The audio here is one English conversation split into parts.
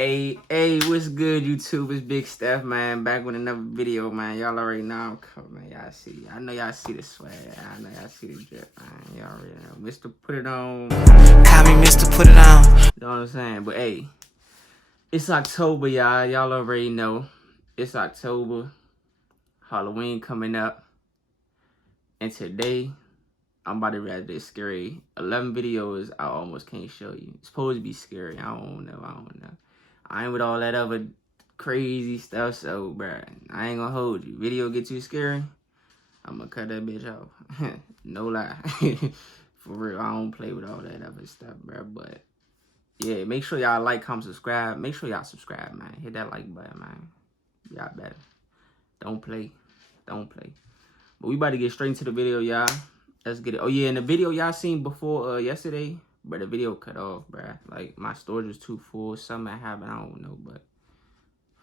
Hey, what's good, YouTube? It's Big Steph, man. Back with another video, man. Y'all already know I'm coming, man. Y'all see. I know y'all see the swag. I know y'all see the drip, man. Y'all already know. Mr. Put It On. Call me Mr. Put It On. You know what I'm saying? But, hey, it's October, y'all. Y'all already know. It's October. Halloween coming up. And today, I'm about to react to this scary 11 videos I almost can't show you. It's supposed to be scary. I don't know. I ain't with all that other crazy stuff, so, bruh, I ain't gonna hold you. Video get too scary, I'm gonna cut that bitch off. No lie. For real, I don't play with all that other stuff, bruh. But, yeah, make sure y'all like, comment, subscribe. Make sure y'all subscribe, man. Hit that like button, man. Y'all better. Don't play. But we about to get straight into the video, y'all. Let's get it. Oh, yeah, and the video y'all seen before yesterday, but the video cut off, bruh. Like, my storage was too full. Something happened, I don't know, but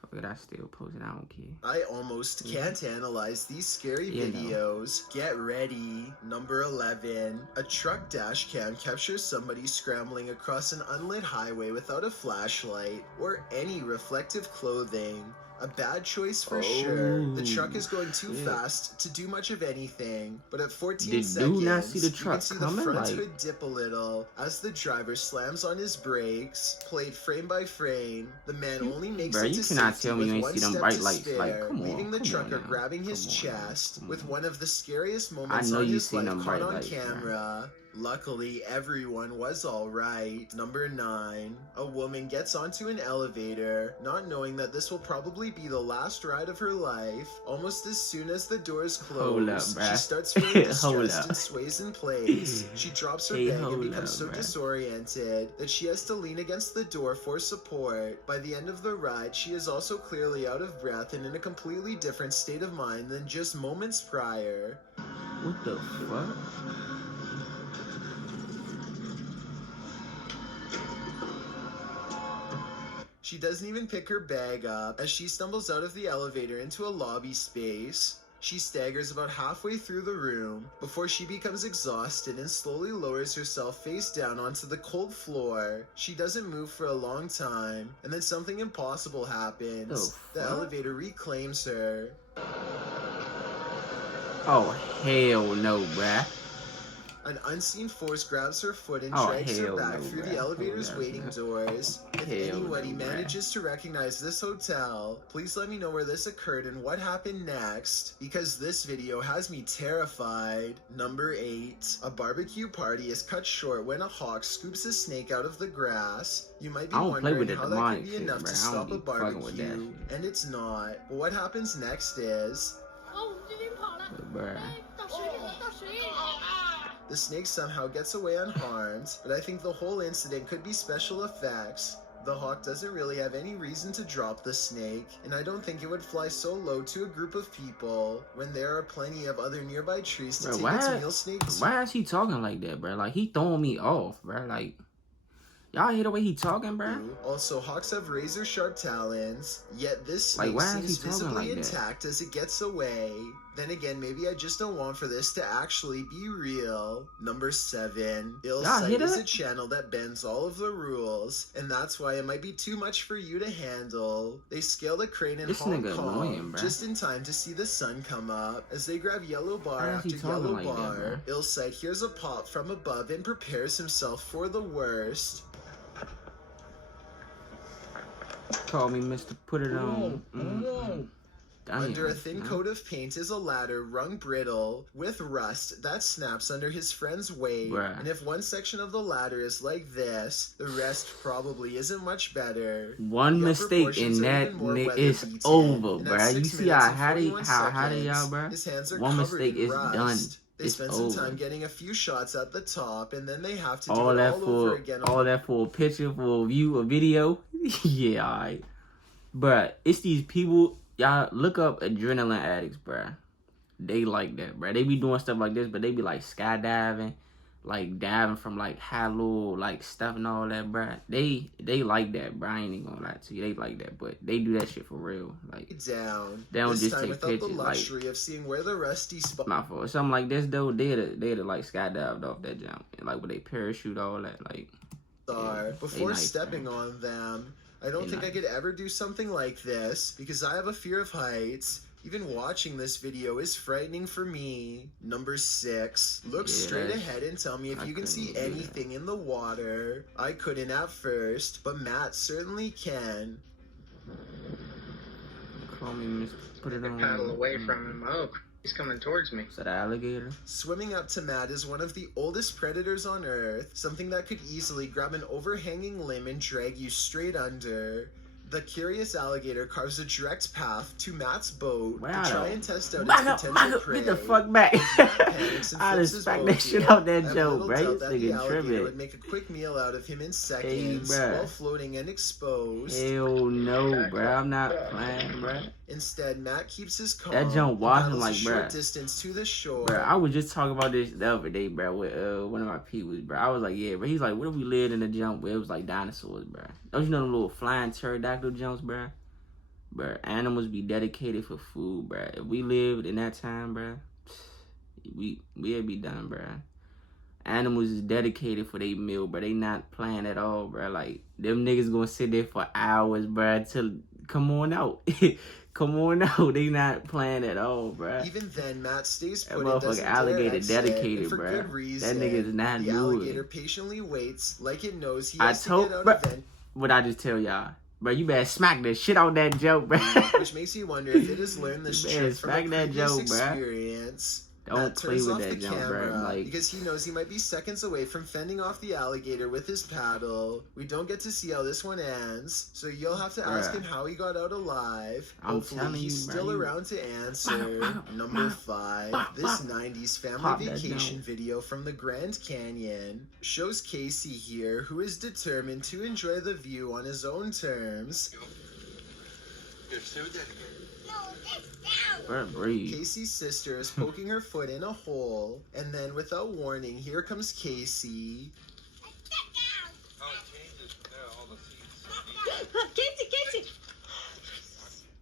fuck it, I still post it. I don't care. I almost can't analyze these scary videos. Get ready. Number 11. A truck dash cam captures somebody scrambling across an unlit highway without a flashlight or any reflective clothing. A bad choice for sure. The truck is going too fast to do much of anything, but at 14 seconds, not see the truck you can see coming? the front Like, hood dip a little as the driver slams on his brakes. Played frame by frame, the man only makes it to safety with one step to spare, leaving the trucker grabbing his chest with one of the scariest moments on his life caught on camera. Luckily, everyone was alright. Number 9. A woman gets onto an elevator, not knowing that this will probably be the last ride of her life. Almost as soon as the doors close, she starts feeling distressed and sways in place. She drops her bag and becomes so disoriented that she has to lean against the door for support. By the end of the ride, she is also clearly out of breath and in a completely different state of mind than just moments prior. What the fuck? She doesn't even pick her bag up as she stumbles out of the elevator into a lobby space. She staggers about halfway through the room before she becomes exhausted and slowly lowers herself face down onto the cold floor. She doesn't move for a long time, and then something impossible happens. The elevator reclaims her. Oh, hell no, bruh. An unseen force grabs her foot and drags her back through the elevator's waiting doors. If anybody manages to recognize this hotel, please let me know where this occurred and what happened next, because this video has me terrified. Number 8. A barbecue party is cut short when a hawk scoops a snake out of the grass. You might be wondering how that could be enough to stop a barbecue, and it's not. But what happens next is... The snake somehow gets away unharmed, but I think the whole incident could be special effects. The hawk doesn't really have any reason to drop the snake, and I don't think it would fly so low to a group of people when there are plenty of other nearby trees to take its meal snakes. Why is he talking like that, bro? Like, he throwing me off, bro. Like, y'all hear the way he talking, bro? Also, hawks have razor-sharp talons, yet this snake seems visibly intact as it gets away. Then again, maybe I just don't want for this to actually be real. Number 7. Illsight is a channel that bends all of the rules, and that's why it might be too much for you to handle. They scale the crane in Hong Kong just in time to see the sun come up. As they grab yellow bar after yellow bar, Illsight hears a pop from above and prepares himself for the worst. Call me Mr. Put It On. Under a thin coat of paint is a ladder rung brittle with rust that snaps under his friend's weight. And if one section of the ladder is like this, the rest probably isn't much better. One mistake and that is over, bruh. You see how they y'all, bruh? His hands are one mistake is done. They spend some time getting a few shots at the top, and then they have to do it all over again. All that for a picture, for a view, a video? Yeah, alright. Bruh, it's these people... Y'all look up adrenaline addicts, bruh. They like that, bruh. They be doing stuff like this, but they be like skydiving, like diving from like high low, like stuff and all that, bruh. They like that, bruh. I ain't even gonna lie to you. They like that, but they do that shit for real. Like, they don't just take pictures. The luxury of seeing where the rusty spot. My fault. Something like this though, they'd like skydived off that jump, and like with they parachute, all that, like. Before stepping on them. I don't think I could ever do something like this because I have a fear of heights. Even watching this video is frightening for me. Number 6. Look straight ahead and tell me if you can see anything in the water. I couldn't at first, but Matt certainly can. Call me, put it on. Paddle away from him. Oh, he's coming towards me. Is that an alligator? Swimming up to Matt is one of the oldest predators on Earth, something that could easily grab an overhanging limb and drag you straight under. The curious alligator carves a direct path to Matt's boat to try and test out its potential prey. Get the fuck back. I just smacked that shit out that joke, bro. You nigga tripping. Would make a quick meal out of him in seconds while floating and exposed. Hell no, bro. I'm not playing, bro. Instead, Matt keeps his calm. That jump walking like, bro. Short distance to the shore. Bro, I was just talking about this the other day, bro, with one of my peewees, bro. I was like, yeah, bro. He's like, what if we lived in a jump where it was like dinosaurs, bro? Don't you know them little flying pterodactyl jumps, bro? Bro, animals be dedicated for food, bro. If we lived in that time, bro, we'd be done, bro. Animals is dedicated for their meal, bro. They not playing at all, bro. Like, them niggas gonna sit there for hours, bro, till come on out. Come on out. They not playing at all, bro. Even then, Matt stays that put. Motherfucking alligator dedicated, bro. That nigga is not the good. Alligator patiently waits like it knows he has to get out bro, of it. What I just tell y'all? Bro, you better smack the shit out that joke, bro. Which makes you wonder if it has learned this trick from a previous experience. Don't play with that jump, bro. Like, because he knows he might be seconds away from fending off the alligator with his paddle. We don't get to see how this one ends, so you'll have to ask him how he got out alive. Hopefully he's still around to answer. Number 5. This 90s family vacation video from the Grand Canyon shows Casey here, who is determined to enjoy the view on his own terms. Casey's sister is poking her foot in a hole, and then without warning, here comes Casey. Casey!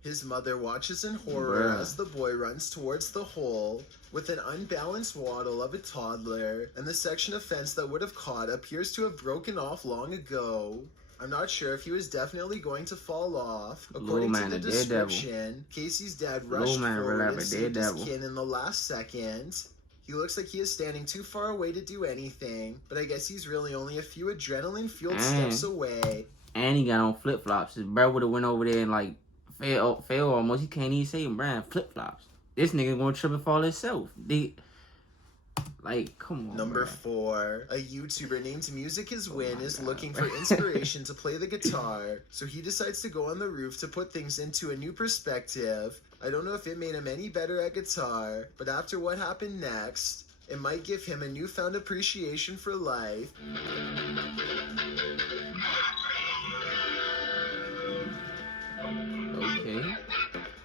His mother watches in horror as the boy runs towards the hole. With an unbalanced waddle of a toddler, and the section of fence that would have caught appears to have broken off long ago. I'm not sure if he was definitely going to fall off. According to the description, Casey's dad rushed forward and saved his kid in the last second. He looks like he is standing too far away to do anything, but I guess he's really only a few adrenaline-fueled steps away. And he got on flip-flops. His bro would have went over there and, like, fell almost. He can't even say him, Brian, flip-flops. This nigga gonna trip and fall himself. Like, come on. Number 4. A YouTuber named Music Is Win is looking for inspiration to play the guitar, so he decides to go on the roof to put things into a new perspective. I don't know if it made him any better at guitar, but after what happened next, it might give him a newfound appreciation for life. Okay.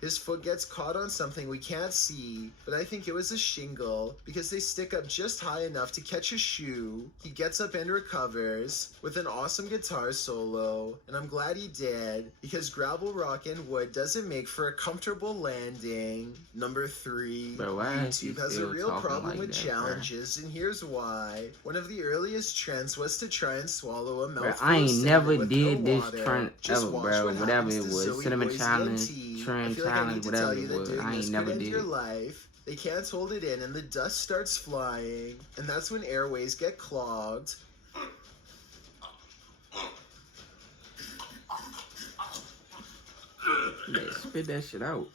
His foot gets caught on something we can't see, but I think it was a shingle because they stick up just high enough to catch a shoe. He gets up and recovers with an awesome guitar solo, and I'm glad he did because gravel, rock, and wood doesn't make for a comfortable landing. Number 3, YouTube has a real problem with challenges, and here's why. One of the earliest trends was to try and swallow a mouthful I of ain't cinnamon never with did no this water. trend Just ever, watch bro. what Whatever happens it to was, Zoe, cinnamon Boise, challenge, and trend I feel like I need challenge, to tell whatever you it that was. doing I this ain't never could end did your it. life. They can't hold it in and the dust starts flying, and that's when airways get clogged. Spit that shit out.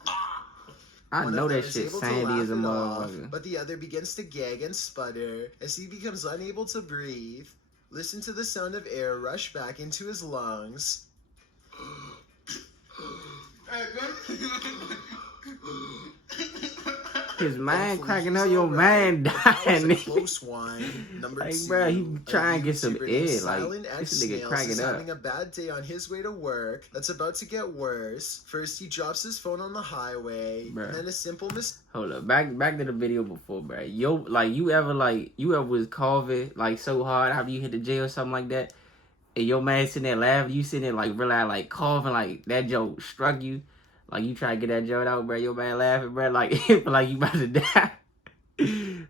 I know that shit sandy as a motherfucker. But the other begins to gag and sputter as he becomes unable to breathe. Listen to the sound of air rush back into his lungs. His mind cracking up, your mind dying. Close one. Number like, 2, bro, he trying to get some air. Like, this nigga cracking up. Having a bad day on his way to work. That's about to get worse. First, he drops his phone on the highway, and then a simple Hold up, back to the video before, bro. Yo, like, you ever was coughing like so hard after you hit the J or something like that, and your man sitting there laughing, you sitting there like really like coughing, like that joke struck you. Like, you try to get that joke out, bro. Your man laughing, bro. Like you about to die.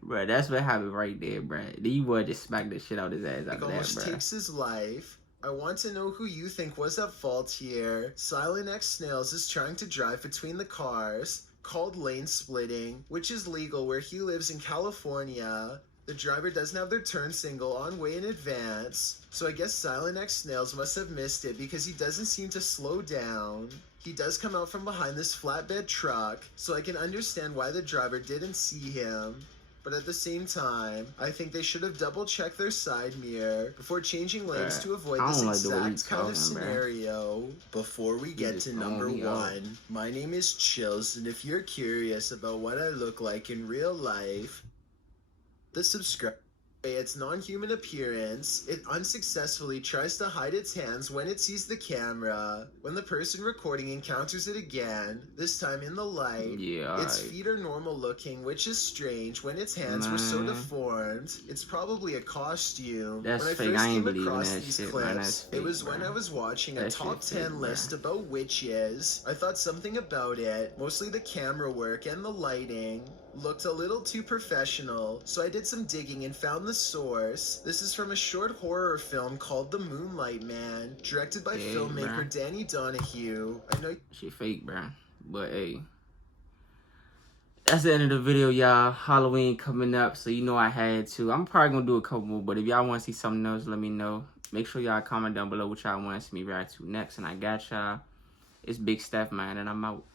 Bro, that's what happened right there, bro. Then you would just smack the shit out his ass after that, bro. Takes his life. I want to know who you think was at fault here. Silent X Snails is trying to drive between the cars, called lane splitting, which is legal where he lives in California. The driver doesn't have their turn signal on way in advance, so I guess Silent X Snails must have missed it because he doesn't seem to slow down. He does come out from behind this flatbed truck, so I can understand why the driver didn't see him. But at the same time, I think they should have double-checked their side mirror before changing lanes to avoid this exact kind of scenario. Before we get to number 1, my name is Chills, and if you're curious about what I look like in real life, the subscribe. Its non-human appearance, it unsuccessfully tries to hide its hands when it sees the camera. When the person recording encounters it again, this time in the light, its feet are normal looking, which is strange when its hands were so deformed. It's probably a costume. That's when I fake. first I ain't came believing across that these shit, clips, fake, it was bro. when I was watching a That top shit 10 fake, list about witches. I thought something about it, mostly the camera work and the lighting, looked a little too professional, so I did some digging and found the source. This is from a short horror film called The Moonlight Man, directed by filmmaker Danny Donahue. I know she fake, bro, but hey, that's the end of the video, y'all. Halloween coming up, so you know I had to. I'm probably gonna do a couple more, but if y'all want to see something else, let me know. Make sure y'all comment down below what y'all want to see me react to next, and I got y'all. It's Big Steph, man, and I'm out.